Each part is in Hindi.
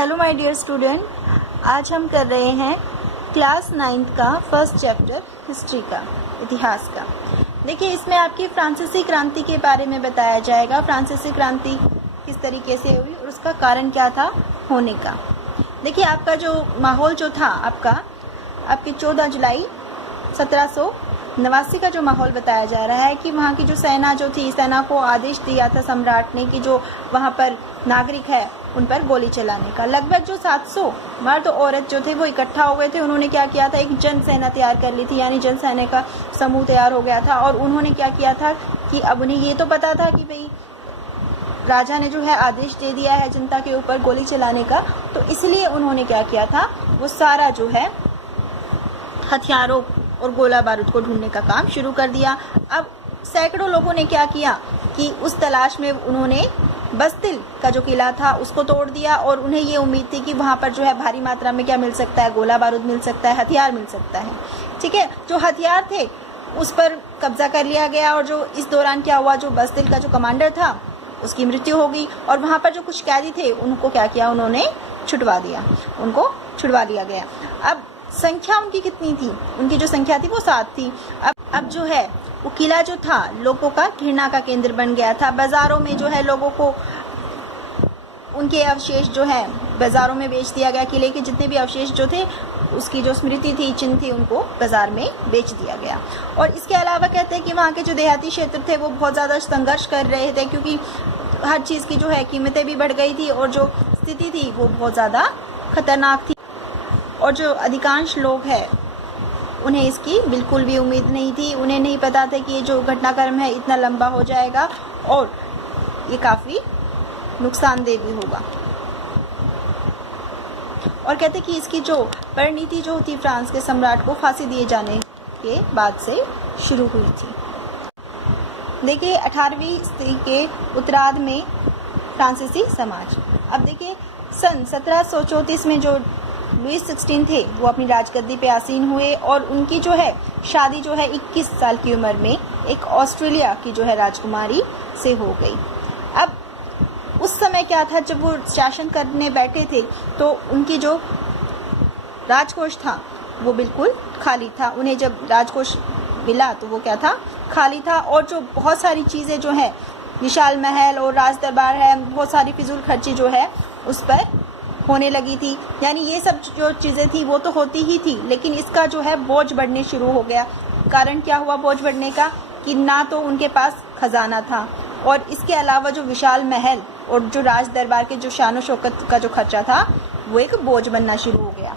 हेलो माय डियर स्टूडेंट, आज हम कर रहे हैं क्लास 9th का फर्स्ट चैप्टर हिस्ट्री का, इतिहास का। देखिए, इसमें आपकी फ्रांसीसी क्रांति के बारे में बताया जाएगा। फ्रांसीसी क्रांति किस तरीके से हुई और उसका कारण क्या था होने का। देखिए, आपका जो माहौल जो था आपकी 14 जुलाई 1789 का जो माहौल बताया जा रहा है कि वहाँ की जो सेना को आदेश दिया था सम्राट ने कि जो वहाँ पर नागरिक है उन पर गोली चलाने का। लगभग जो 700 मर्द और औरत जो थे वो इकट्ठा हो गए थे। उन्होंने क्या किया था, एक जन सेना तैयार कर ली थी, यानी जन सेना का समूह तैयार हो गया था। और उन्होंने क्या किया था कि अब उन्हें ये तो पता था कि भाई राजा ने जो है आदेश दे दिया है जनता के ऊपर गोली चलाने का, तो इसलिए उन्होंने क्या किया था, वो सारा जो है हथियारों और गोला बारूद को ढूंढने का काम शुरू कर दिया। अब सैकड़ों लोगों ने क्या किया कि उस तलाश में उन्होंने बस्तिल का जो किला था उसको तोड़ दिया और उन्हें ये उम्मीद थी कि वहाँ पर जो है भारी मात्रा में क्या मिल सकता है, गोला बारूद मिल सकता है, हथियार मिल सकता है। ठीक है, जो हथियार थे उस पर कब्जा कर लिया गया और जो इस दौरान क्या हुआ, जो बस्तिल का जो कमांडर था उसकी मृत्यु हो गई और वहाँ पर जो कुछ कैदी थे उनको क्या किया, उन्होंने छुड़वा लिया गया। अब संख्या उनकी कितनी थी, उनकी जो संख्या थी वो 7 थी। अब जो है वो किला जो था लोगों का घृणा का केंद्र बन गया था। बाजारों में जो है लोगों को उनके अवशेष जो है बाजारों में बेच दिया गया। किले के जितने भी अवशेष जो थे उसकी जो स्मृति थी, चिन्ह थी, उनको बाजार में बेच दिया गया। और इसके अलावा कहते हैं कि वहाँ के जो देहाती क्षेत्र थे वो बहुत ज़्यादा संघर्ष कर रहे थे, क्योंकि हर चीज़ की जो है कीमतें भी बढ़ गई थी और जो स्थिति थी वो बहुत ज़्यादा खतरनाक थी। और जो अधिकांश लोग हैं उन्हें इसकी बिल्कुल भी उम्मीद नहीं थी। उन्हें नहीं पता था कि ये जो घटनाक्रम है इतना लंबा हो जाएगा और ये काफ़ी नुकसानदेह भी होगा। और कहते कि इसकी जो परिणति जो थी फ्रांस के सम्राट को फांसी दिए जाने के बाद से शुरू हुई थी। देखिए, 18वीं सदी के उत्तरार्ध में फ्रांसीसी समाज। अब देखिए, सन 1734 में जो लुईस 16 थे वो अपनी राजगद्दी पे आसीन हुए और उनकी जो है शादी जो है 21 साल की उम्र में एक ऑस्ट्रेलिया की जो है राजकुमारी से हो गई। अब उस समय क्या था, जब वो शासन करने बैठे थे तो उनकी जो राजकोष था वो बिल्कुल खाली था। उन्हें जब राजकोष मिला तो वो क्या था, खाली था। और जो बहुत सारी चीज़ें जो है, विशाल महल और राज दरबार है, बहुत सारी फिजूल खर्ची जो है उस पर होने लगी थी। यानी ये सब जो चीज़ें थी वो तो होती ही थी, लेकिन इसका जो है बोझ बढ़ने शुरू हो गया। कारण क्या हुआ बोझ बढ़ने का, कि ना तो उनके पास खजाना था और इसके अलावा जो विशाल महल और जो राज दरबार के जो शान शौकत का जो खर्चा था वो एक बोझ बनना शुरू हो गया।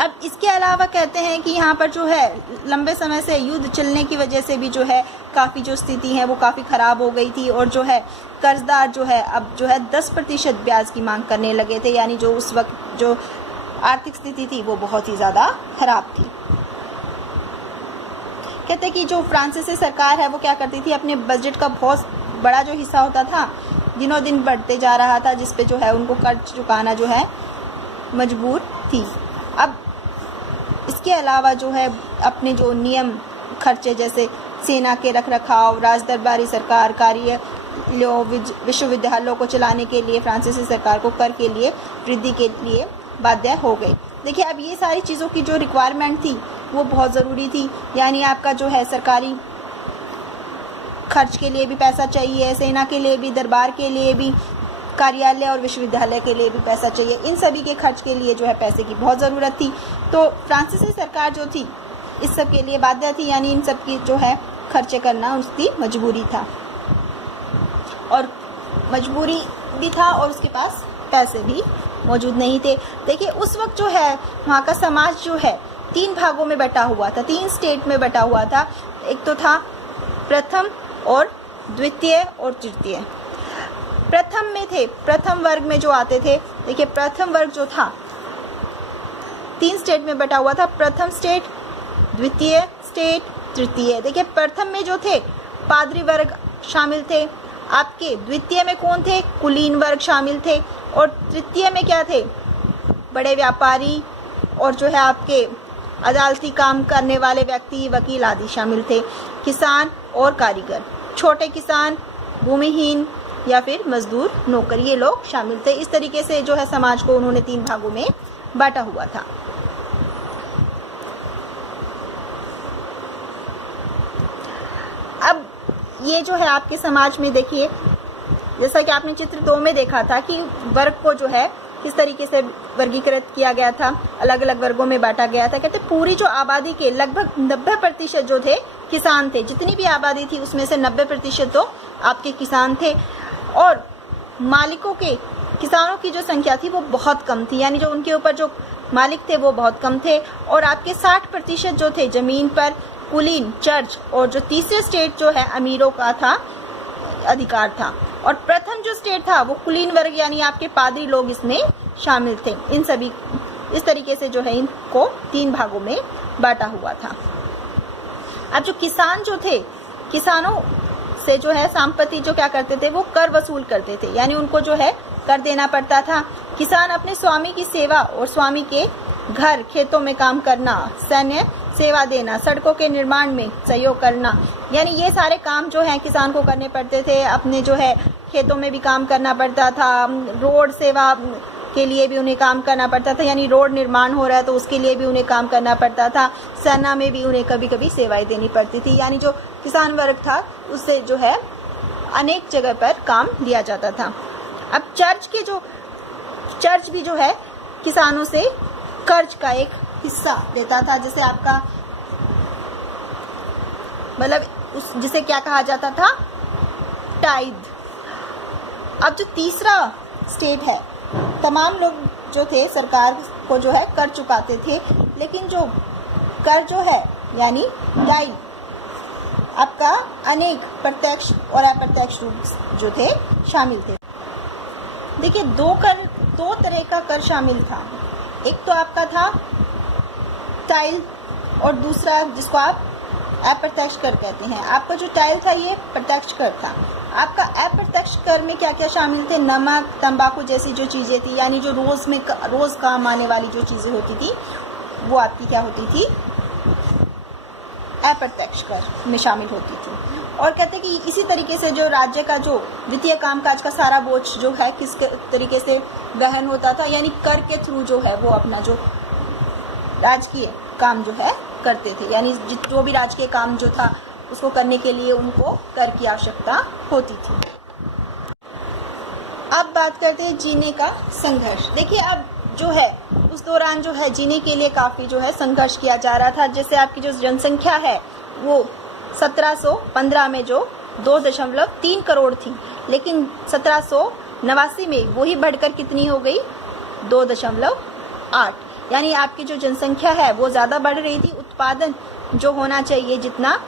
अब इसके अलावा कहते हैं कि यहाँ पर जो है लंबे समय से युद्ध चलने की वजह से भी जो है काफ़ी जो स्थिति है वो काफ़ी ख़राब हो गई थी और जो है कर्जदार जो है अब जो है 10% ब्याज की मांग करने लगे थे। यानी जो उस वक्त जो आर्थिक स्थिति थी वो बहुत ही ज़्यादा खराब थी। कहते हैं कि जो फ्रांसीसी सरकार है वो क्या करती थी, अपने बजट का बहुत बड़ा जो हिस्सा होता था दिनों दिन बढ़ते जा रहा था, जिसपे जो है उनको कर्ज चुकाना जो है मजबूर थी। अब इसके अलावा जो है अपने जो नियम खर्चे जैसे सेना के रखरखाव, राज दरबारी सरकार कार्यालयों, विश्वविद्यालयों को चलाने के लिए फ्रांसीसी सरकार को कर के लिए वृद्धि के लिए बाध्य हो गई। देखिए, अब ये सारी चीज़ों की जो रिक्वायरमेंट थी वो बहुत ज़रूरी थी। यानी आपका जो है सरकारी खर्च के लिए भी पैसा चाहिए, सेना के लिए भी, दरबार के लिए भी, कार्यालय और विश्वविद्यालय के लिए भी पैसा चाहिए। इन सभी के खर्च के लिए जो है पैसे की बहुत ज़रूरत थी। तो फ्रांसीसी सरकार जो थी इस सब के लिए बाध्य थी, यानी इन सब की जो है खर्चे करना उसकी मजबूरी था और मजबूरी भी था और उसके पास पैसे भी मौजूद नहीं थे। देखिए, उस वक्त जो है वहाँ का समाज जो है 3 भागों में बटा हुआ था, 3 स्टेट में बटा हुआ था। एक तो था प्रथम और द्वितीय और तृतीय। प्रथम में थे, प्रथम वर्ग में जो आते थे, देखिए प्रथम वर्ग जो था 3 स्टेट में बटा हुआ था, प्रथम स्टेट, द्वितीय स्टेट, तृतीय। देखिए, प्रथम में जो थे पादरी वर्ग शामिल थे, आपके द्वितीय में कौन थे, कुलीन वर्ग शामिल थे और तृतीय में क्या थे, बड़े व्यापारी और जो है आपके अदालती काम करने वाले व्यक्ति, वकील आदि शामिल थे। किसान और कारीगर, छोटे किसान, भूमिहीन, या फिर मजदूर, नौकर, ये लोग शामिल थे। इस तरीके से जो है समाज को उन्होंने 3 भागों में बांटा हुआ था। अब ये जो है आपके समाज में देखिए, जैसा कि आपने चित्र 2 में देखा था कि वर्ग को जो है किस तरीके से वर्गीकृत किया गया था, अलग अलग वर्गों में बांटा गया था। कहते पूरी जो आबादी के लगभग 90% जो थे किसान थे। जितनी भी आबादी थी उसमें से 90% तो आपके किसान थे, और मालिकों के किसानों की जो संख्या थी वो बहुत कम थी, यानी जो उनके ऊपर जो मालिक थे वो बहुत कम थे। और आपके 60% जो थे जमीन पर कुलीन, चर्च, और जो तीसरे स्टेट जो है अमीरों का था, अधिकार था। और प्रथम जो स्टेट था वो कुलीन वर्ग यानी आपके पादरी लोग इसमें शामिल थे। इन सभी इस तरीके से जो है इनको 3 भागों में बांटा हुआ था। अब जो किसान जो थे, किसानों से जो है संपत्ति जो क्या करते थे वो कर वसूल करते थे, यानी उनको जो है कर देना पड़ता था। किसान अपने स्वामी की सेवा और स्वामी के घर खेतों में काम करना, सैन्य सेवा देना, सड़कों के निर्माण में सहयोग करना, यानी ये सारे काम जो है किसान को करने पड़ते थे। अपने जो है खेतों में भी काम करना पड़ता था, रोड सेवा के लिए भी उन्हें काम करना पड़ता था, यानी रोड निर्माण हो रहा है तो उसके लिए भी उन्हें काम करना पड़ता था। सेना में भी उन्हें कभी कभी सेवाएं देनी पड़ती थी, यानी जो किसान वर्ग था उससे जो है अनेक जगह पर काम लिया जाता था। अब चर्च भी जो है किसानों से कर्ज का एक हिस्सा लेता था, जिसे आपका मतलब जिसे क्या कहा जाता था, टाइद। अब जो तीसरा स्टेट है, तमाम लोग जो थे सरकार को जो है कर चुकाते थे, लेकिन जो कर जो है यानी टाइद आपका अनेक प्रत्यक्ष और अप्रत्यक्ष रूप जो थे शामिल थे। देखिए दो तरह का कर शामिल था। एक तो आपका था टाइल और दूसरा जिसको आप अप्रत्यक्ष कर कहते हैं। आपका जो टाइल था ये प्रत्यक्ष कर था। आपका अप्रत्यक्ष कर में क्या क्या शामिल थे, नमक, तंबाकू जैसी जो चीजें थी, यानी जो रोज काम आने वाली जो चीजें होती थी वो आपकी क्या होती थी, अप्रत्यक्ष कर में शामिल होती थी। और कहते हैं कि इसी तरीके से जो राज्य का जो वित्तीय कामकाज का सारा बोझ जो है किस तरीके से वहन होता था, यानी कर के थ्रू जो है वो अपना जो राजकीय काम जो है करते थे, यानी जो भी राजकीय काम जो था उसको करने के लिए उनको कर की आवश्यकता होती थी। अब बात करते हैं जीने का संघर्ष। देखिए अब जो है उस दौरान जो है जीने के लिए काफी जो है संघर्ष किया जा रहा था। जैसे आपकी जो जनसंख्या है वो 1715 में जो 2.3 करोड़ थी, लेकिन 1789 में वही बढ़कर कितनी हो गई, 2.8, यानी आपकी जो जनसंख्या है वो ज्यादा बढ़ रही थी। उत्पादन जो होना चाहिए जितना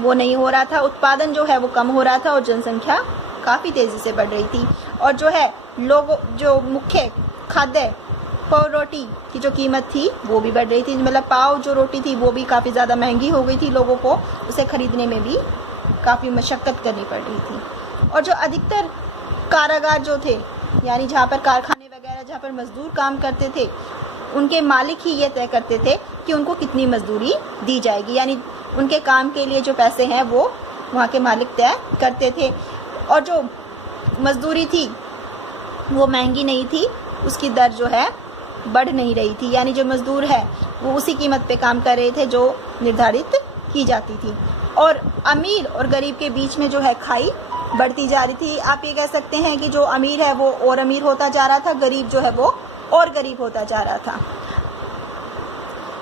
वो नहीं हो रहा था, उत्पादन जो है वो कम हो रहा था और जनसंख्या काफी तेजी से बढ़ रही थी। और जो है लोगों जो मुख्य खाद्य पाव रोटी की जो कीमत थी वो भी बढ़ रही थी, मतलब पाव जो रोटी थी वो भी काफी ज्यादा महंगी हो गई थी, लोगों को उसे खरीदने में भी काफी मशक्कत करनी पड़ रही थी। और जो अधिकतर कारागार जो थे, यानी जहाँ पर कारखाने वगैरह जहाँ पर मजदूर काम करते थे, उनके मालिक ही ये तय करते थे कि उनको कितनी मजदूरी दी जाएगी, यानी उनके काम के लिए जो पैसे हैं वो वहाँ के मालिक तय करते थे। और जो मजदूरी थी वो महंगी नहीं थी, उसकी दर जो है बढ़ नहीं रही थी, यानी जो मजदूर है वो उसी कीमत पे काम कर रहे थे जो निर्धारित की जाती थी। और अमीर और गरीब के बीच में जो है खाई बढ़ती जा रही थी। आप ये कह सकते हैं कि जो अमीर है वो और अमीर होता जा रहा था, गरीब जो है वो और गरीब होता जा रहा था।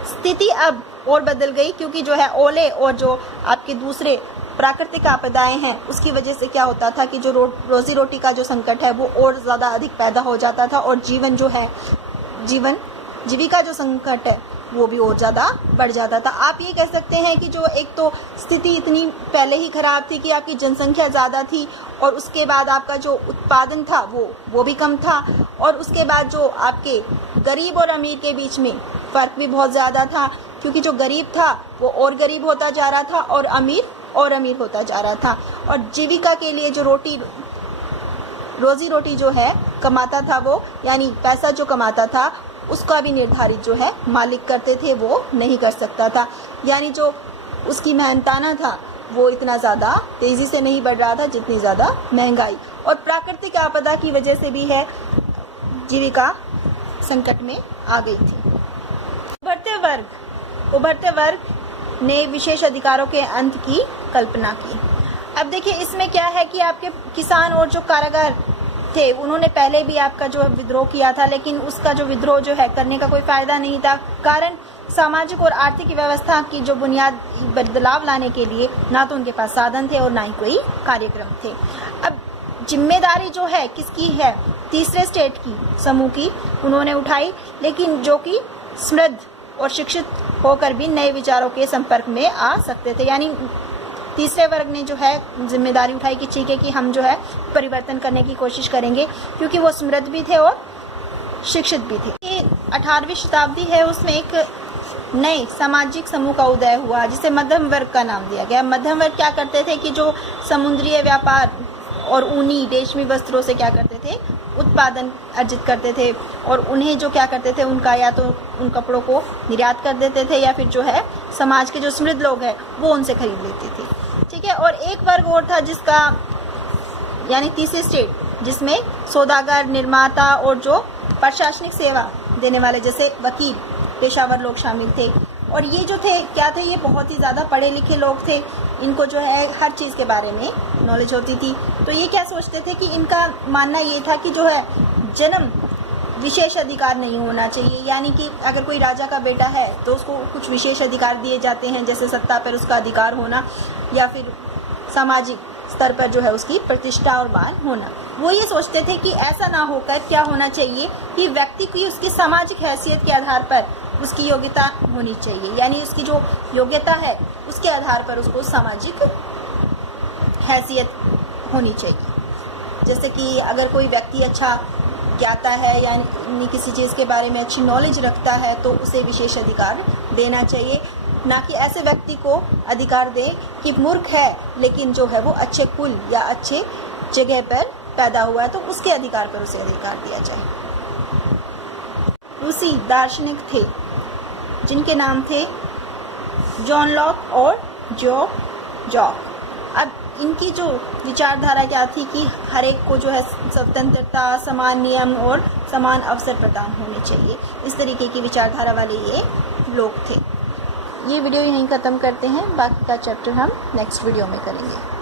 स्थिति अब और बदल गई, क्योंकि जो है ओले और जो आपके दूसरे प्राकृतिक आपदाएं हैं उसकी वजह से क्या होता था कि जो रोजी रोटी का जो संकट है वो और ज़्यादा अधिक पैदा हो जाता था, और जीविका जो संकट है वो भी और ज़्यादा बढ़ जाता था। आप ये कह सकते हैं कि जो एक तो स्थिति इतनी पहले ही खराब थी कि आपकी जनसंख्या ज़्यादा थी, और उसके बाद आपका जो उत्पादन था वो भी कम था, और उसके बाद जो आपके गरीब और अमीर के बीच में फ़र्क भी बहुत ज़्यादा था, क्योंकि जो गरीब था वो और गरीब होता जा रहा था और अमीर और अमीर होता जा रहा था। और जीविका के लिए जो रोजी रोटी जो है कमाता था वो, यानी पैसा जो कमाता था उसका भी निर्धारित जो है मालिक करते थे, वो नहीं कर सकता था, यानी जो उसकी मेहनताना था वो इतना ज़्यादा तेज़ी से नहीं बढ़ रहा था जितनी ज़्यादा महंगाई और प्राकृतिक आपदा की वजह से भी है जीविका संकट में आ गई थी। उभरते वर्ग ने विशेष अधिकारों के अंत की कल्पना की। अब देखिए इसमें क्या है कि आपके किसान और जो कारागार थे उन्होंने पहले भी आपका जो विद्रोह किया था, लेकिन उसका जो विद्रोह जो है करने का कोई फायदा नहीं था। कारण सामाजिक और आर्थिक व्यवस्था की जो बुनियाद बदलाव लाने के लिए ना तो उनके पास साधन थे और ना ही कोई कार्यक्रम थे। अब जिम्मेदारी जो है किसकी है? तीसरे स्टेट की, समूह की उन्होंने उठाई, लेकिन जो कि समृद्ध और शिक्षित होकर भी नए विचारों के संपर्क में आ सकते थे। यानी तीसरे वर्ग ने जो है जिम्मेदारी उठाई कि ठीक है कि हम जो है परिवर्तन करने की कोशिश करेंगे, क्योंकि वो समृद्ध भी थे और शिक्षित भी थे। ये 18वीं शताब्दी है, उसमें एक नए सामाजिक समूह का उदय हुआ जिसे मध्यम वर्ग का नाम दिया गया। मध्यम वर्ग क्या करते थे कि जो समुद्रीय व्यापार और ऊनी रेशमी वस्त्रों से क्या करते थे, उत्पादन अर्जित करते थे और उन्हें जो क्या करते थे, उनका या तो उन कपड़ों को निर्यात कर देते थे या फिर जो है समाज के जो समृद्ध लोग हैं वो उनसे खरीद लेते थे। ठीक है, और एक वर्ग और था जिसका यानी तीसरी स्टेट, जिसमें सौदागर, निर्माता और जो प्रशासनिक सेवा देने वाले जैसे वकील, पेशावर लोग शामिल थे। और ये जो थे क्या थे, ये बहुत ही ज़्यादा पढ़े लिखे लोग थे, इनको जो है हर चीज़ के बारे में नॉलेज होती थी। तो ये क्या सोचते थे कि इनका मानना ये था कि जो है जन्म विशेष अधिकार नहीं होना चाहिए, यानी कि अगर कोई राजा का बेटा है तो उसको कुछ विशेष अधिकार दिए जाते हैं, जैसे सत्ता पर उसका अधिकार होना या फिर सामाजिक स्तर पर जो है उसकी प्रतिष्ठा और मान होना। वो ये सोचते थे कि ऐसा ना होकर क्या होना चाहिए कि व्यक्ति की उसकी सामाजिक हैसियत के आधार पर उसकी योग्यता होनी चाहिए, यानी उसकी जो योग्यता है उसके आधार पर उसको सामाजिक हैसियत होनी चाहिए। जैसे कि अगर कोई व्यक्ति अच्छा ज्ञाता है यानी किसी चीज़ के बारे में अच्छी नॉलेज रखता है तो उसे विशेष अधिकार देना चाहिए, ना कि ऐसे व्यक्ति को अधिकार दे कि मूर्ख है लेकिन जो है वो अच्छे कुल या अच्छे जगह पर पैदा हुआ है तो उसके अधिकार पर उसे अधिकार दिया जाए। रूसी दार्शनिक थे जिनके नाम थे जॉन लॉक और जॉक। अब इनकी जो विचारधारा क्या थी कि हर एक को जो है स्वतंत्रता, समान नियम और समान अवसर प्रदान होने चाहिए। इस तरीके की विचारधारा वाले ये लोग थे। ये वीडियो यहीं ख़त्म करते हैं, बाकी का चैप्टर हम नेक्स्ट वीडियो में करेंगे।